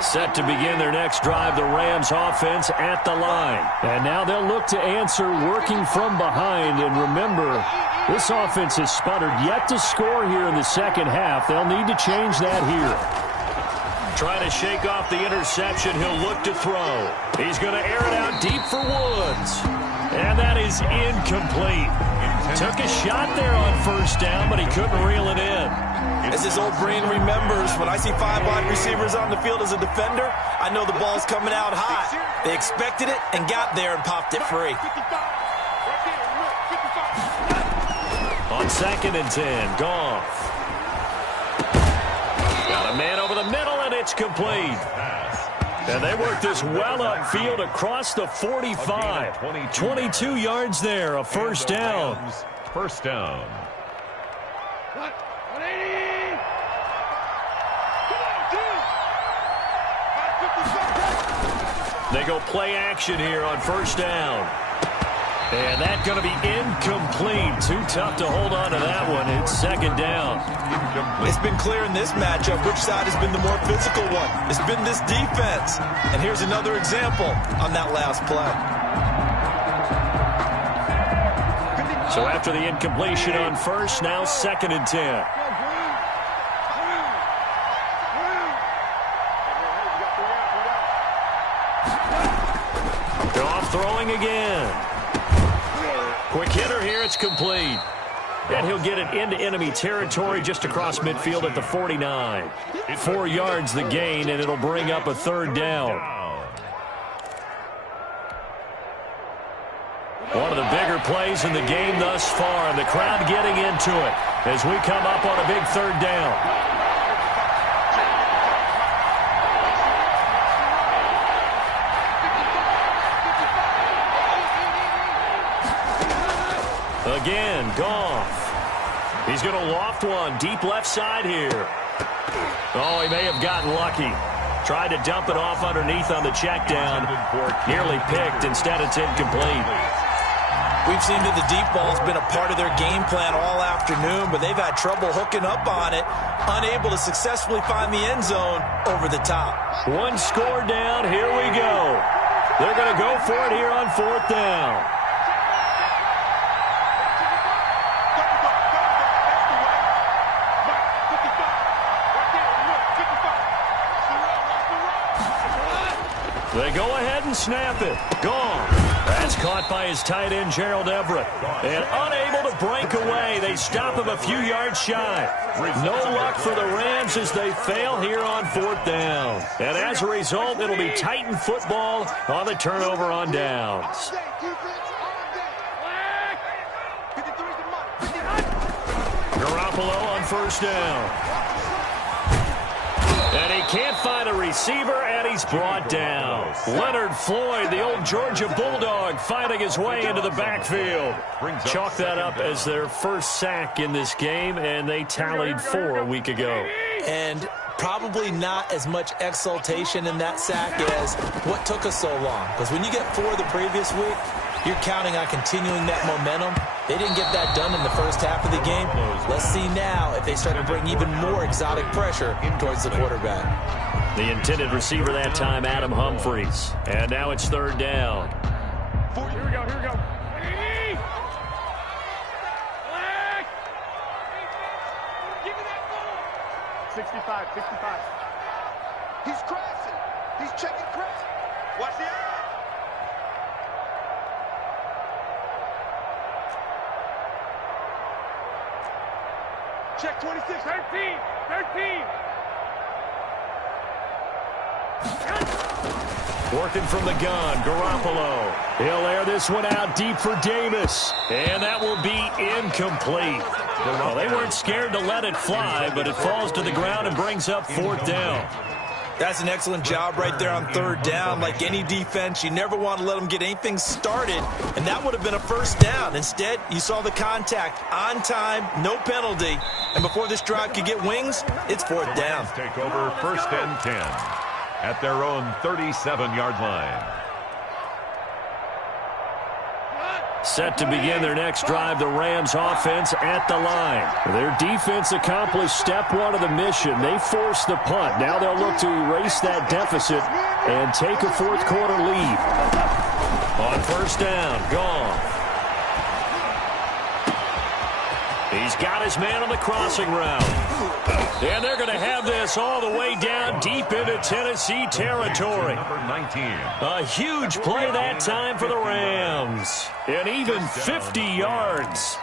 Set to begin their next drive, the Rams offense at the line. And now they'll look to answer working from behind. And remember, this offense has sputtered yet to score here in the second half. They'll need to change that here. Trying to shake off the interception, he'll look to throw. He's going to air it out deep for Woods. And that is incomplete. Took a shot there on first down, but he couldn't reel it in. As his old brain remembers, when I see 5 wide receivers on the field as a defender, I know the ball's coming out high. They expected it and got there and popped it free. On 2nd and 10, Goff. Got a man over the middle, and it's complete. And they work this well upfield across the 45. 22 yards there, a first down. First down. They go play action here on first down. And that's going to be incomplete. Too tough to hold on to that one. It's 2nd down. It's been clear in this matchup which side has been the more physical one. It's been this defense. And here's another example on that last play. So after the incompletion on first, now 2nd and 10. Goff throwing again. Quick hitter here, it's complete. And he'll get it into enemy territory just across midfield at the 49. 4 yards the gain, and it'll bring up a 3rd down. One of the bigger plays in the game thus far, and the crowd getting into it as we come up on a big 3rd down. Again, Goff. He's going to loft one deep left side here. Oh, he may have gotten lucky. Tried to dump it off underneath on the check down. Nearly picked. Instead, it's incomplete. We've seen that the deep ball's been a part of their game plan all afternoon, but they've had trouble hooking up on it, unable to successfully find the end zone over the top. One score down. Here we go. They're going to go for it here on 4th down. They go ahead and snap it. Gone. That's caught by his tight end, Gerald Everett. And unable to break away. They stop him a few yards shy. No luck for the Rams as they fail here on 4th down. And as a result, it'll be Titan football on the turnover on downs. Garoppolo on first down. And he can't find a receiver, and he's brought down. Leonard Floyd, the old Georgia Bulldog, fighting his way into the backfield. Chalk that up as their first sack in this game, and they tallied 4 a week ago. And probably not as much exultation in that sack as what took us so long. Because when you get 4 the previous week, you're counting on continuing that momentum. They didn't get that done in the first half of the game. Let's see now if they start to bring even more exotic pressure towards the quarterback. The intended receiver that time, Adam Humphries. And now it's 3rd down. Here we go, here we go. 65, 65. He's crashing. He's checking crash. Watch the eye. Check 26. 13. 13. Working from the gun, Garoppolo. He'll air this one out deep for Davis. And that will be incomplete. Well, they weren't scared to let it fly, but it falls to the ground and brings up 4th down. That's an excellent job right there on 3rd down. Like any defense, you never want to let them get anything started, and that would have been a 1st down. Instead, you saw the contact on time, no penalty, and before this drive could get wings, it's 4th down. Take over 1st and 10 at their own 37-yard line. Set to begin their next drive, the Rams offense at the line. Their defense accomplished step 1 of the mission. They forced the punt. Now they'll look to erase that deficit and take a 4th quarter lead. On 1st down, gone. He's got his man on the crossing route. And they're going to have this all the way down deep into Tennessee territory. Number 19. A huge play that time for the Rams. And even 50 yards.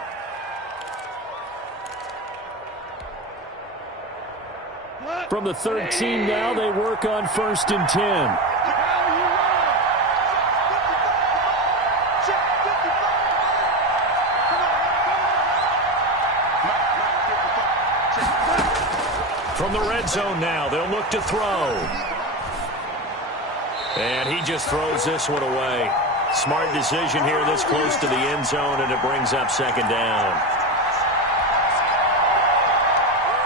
From the 13 now, they work on 1st and 10. From the red zone now, they'll look to throw. And he just throws this one away. Smart decision here this close to the end zone, and it brings up 2nd down.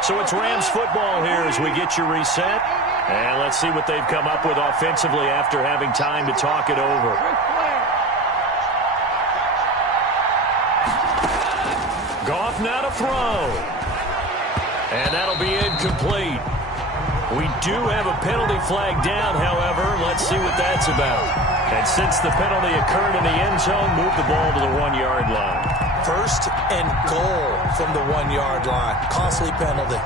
So it's Rams football here as we get you reset. And let's see what they've come up with offensively after having time to talk it over. Goff now to throw. And that'll be incomplete. We do have a penalty flag down, however. Let's see what that's about. And since the penalty occurred in the end zone, move the ball to the 1-yard line. 1st and goal from the 1-yard line. Costly penalty.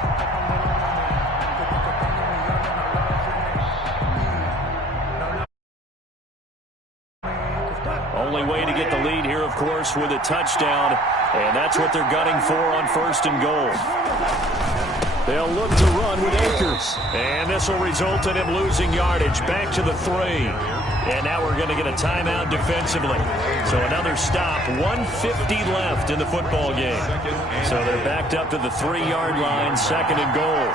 Only way to get the lead here, of course, with a touchdown. And that's what they're gunning for on 1st and goal. They'll look to run with Akers. And this will result in him losing yardage back to the 3. And now we're going to get a timeout defensively. So another stop, 1:50 left in the football game. So they're backed up to the 3-yard line, 2nd and goal.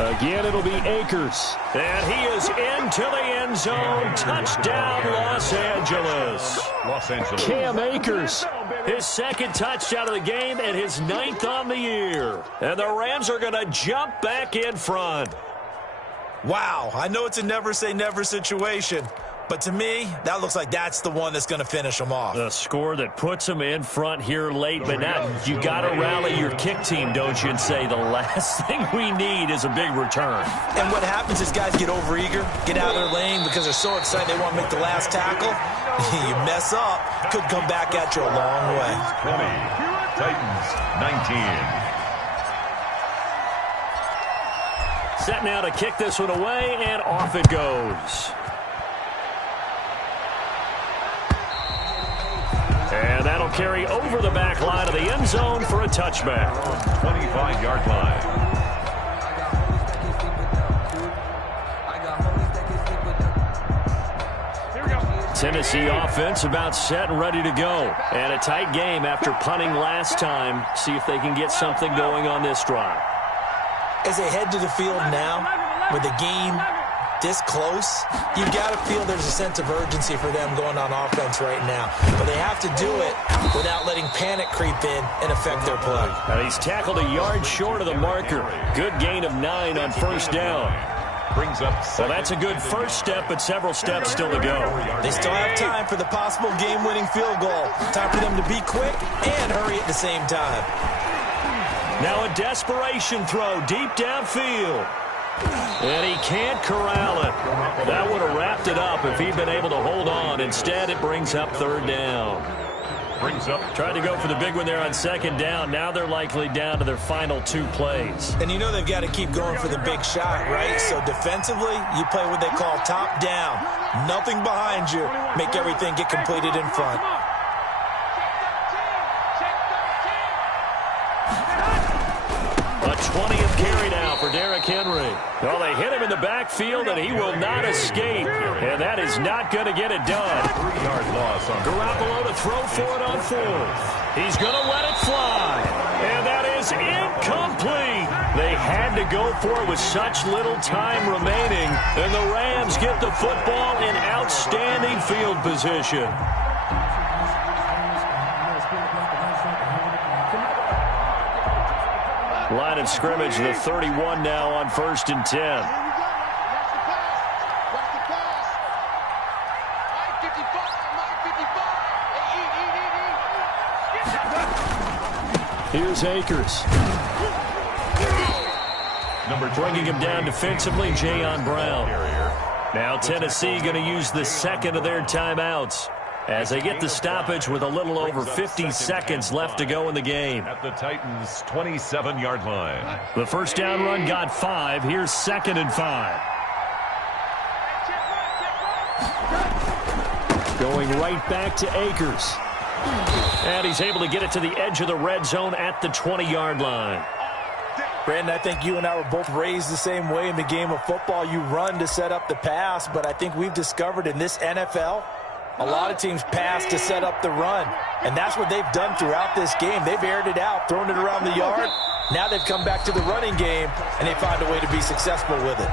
Again, it'll be Akers. And he is into the end zone. Touchdown, Los Angeles. Los Angeles. Cam Akers, his 2nd touchdown of the game and his 9th on the year. And the Rams are going to jump back in front. Wow, I know it's a never-say-never situation, but to me, that looks like that's the one that's going to finish them off. The score that puts them in front here late, but now you got to rally your kick team, don't you, and say the last thing we need is a big return. And what happens is guys get overeager, get out of their lane because they're so excited they want to make the last tackle. You mess up, could come back at you a long way. 20, Titans 19. Set now to kick this one away, and off it goes. And that'll carry over the back line of the end zone for a touchback. 25-yard line. Tennessee offense about set and ready to go. And a tight game after punting last time. See if they can get something going on this drive. As they head to the field now, with the game this close, you've got to feel there's a sense of urgency for them going on offense right now. But they have to do it without letting panic creep in and affect their play. And he's tackled a yard short of the marker. Good gain of 9 on first down. Brings up well, that's a good first step, but several steps still to go. They still have time for the possible game-winning field goal. Time for them to be quick and hurry at the same time. Now a desperation throw deep downfield. And he can't corral it. That would have wrapped it up if he'd been able to hold on. Instead, it brings up third down. Tried to go for the big one there on second down. Now they're likely down to their final 2 plays. And you know they've got to keep going for the big shot, right? So defensively, you play what they call top down. Nothing behind you. Make everything get completed in front. A 20th carry now for Derrick Henry. Well, they hit him in the backfield, and he will not escape. And that is not going to get it done. 3-yard loss on Garoppolo to throw for it on 4th. He's going to let it fly. And that is incomplete. They had to go for it with such little time remaining. And the Rams get the football in outstanding field position. Line of scrimmage, the 31 now on 1st and 10. Here's Akers. Bringing him down defensively, Jayon Brown. Now Tennessee going to use the second of their timeouts as they get the stoppage with a little over 50 seconds left to go in the game. At the Titans' 27-yard line. The first down run got 5. Here's 2nd and 5. Going right back to Akers. And he's able to get it to the edge of the red zone at the 20-yard line. Brandon, I think you and I were both raised the same way in the game of football. You run to set up the pass, but I think we've discovered in this NFL, a lot of teams pass to set up the run, and that's what they've done throughout this game. They've aired it out, thrown it around the yard. Now they've come back to the running game, and they found a way to be successful with it.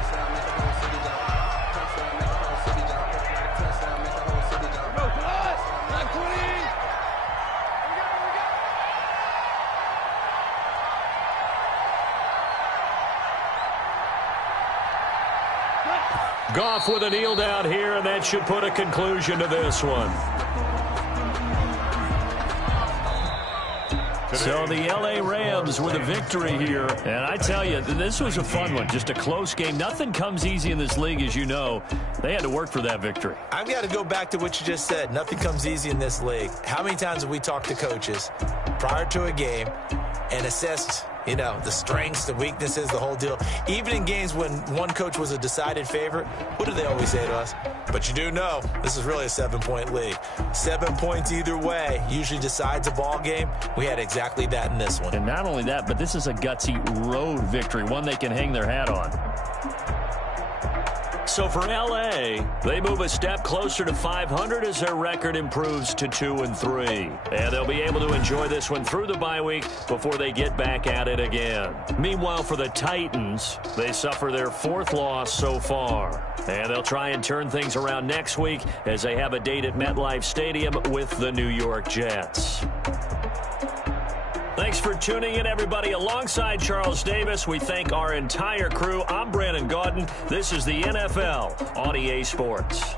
Goff with a kneel down here, and that should put a conclusion to this one. So the L.A. Rams with a victory here. And I tell you, this was a fun one. Just a close game. Nothing comes easy in this league, as you know. They had to work for that victory. I've got to go back to what you just said. Nothing comes easy in this league. How many times have we talked to coaches prior to a game and assessed, you know, the strengths, the weaknesses, the whole deal? Even in games when one coach was a decided favorite, what do they always say to us? But you do know this is really a 7-point league. 7 points either way usually decides a ball game. We had exactly that in this one. And not only that, but this is a gutsy road victory, one they can hang their hat on. So for L.A., they move a step closer to 500 as their record improves to 2-3. And they'll be able to enjoy this one through the bye week before they get back at it again. Meanwhile, for the Titans, they suffer their 4th loss so far. And they'll try and turn things around next week as they have a date at MetLife Stadium with the New York Jets. Thanks for tuning in, everybody. Alongside Charles Davis, we thank our entire crew. I'm Brandon Gaudin. This is the NFL on EA Sports.